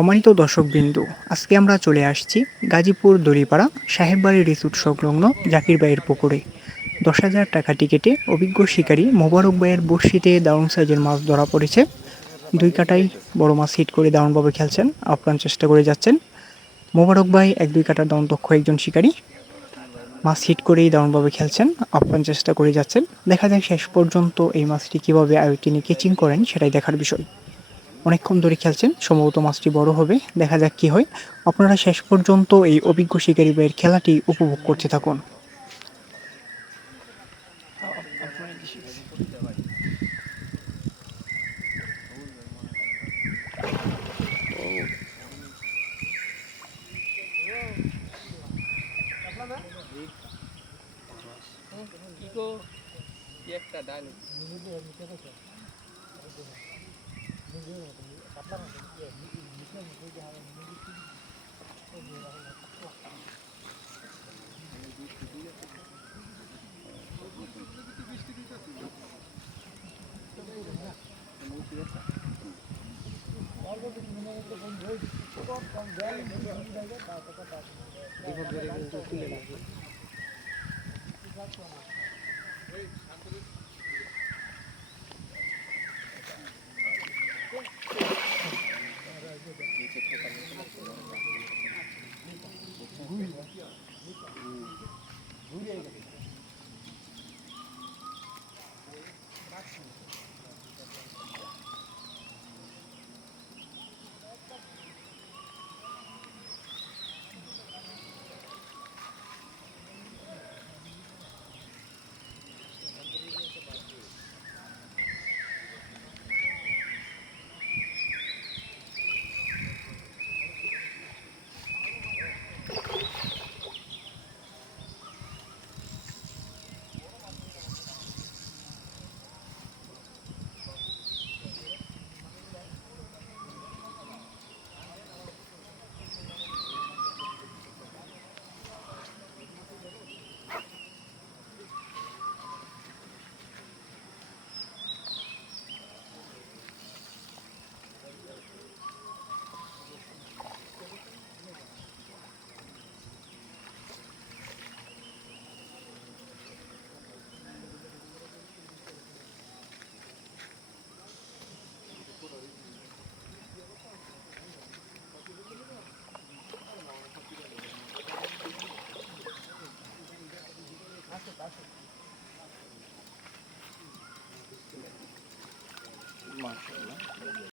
সম্মানিত দর্শকবৃন্দ, আজকে আমরা চলে আসছি গাজীপুর দড়িপাড়া সাহেববাড়ি রিসোর্ট সংলগ্ন জাকির ভাইয়ের পুকুরে। ১০,০০০ টাকা টিকিটে অভিজ্ঞ শিকারী মোবারক ভাইয়ের বড়শিতে দারুণ সাইজের মাছ ধরা পড়েছে। ২ কাটায় বড় মাছ হিট করে দারুণভাবে খেলছেন, আপ্রাণ চেষ্টা করে যাচ্ছেন। মোবারক ভাই ১-২ কাটার দারুণ দক্ষ একজন শিকারী, মাছ হিট করেই দারুণভাবে খেলছেন, আপ্রাণ চেষ্টা করে যাচ্ছেন। দেখা যায় শেষ পর্যন্ত এই মাছটি কীভাবে তিনি ক্যাচিং করেন সেটাই দেখার বিষয়। অনেকক্ষণ ধরে খেলছেন, সম্ভবত মাছটি বড় হবে, দেখা যাক কি হয়। আপনারা শেষ পর্যন্ত এই অভিজ্ঞ শিকারী ভাইয়ের খেলাটি উপভোগ করতে থাকুন।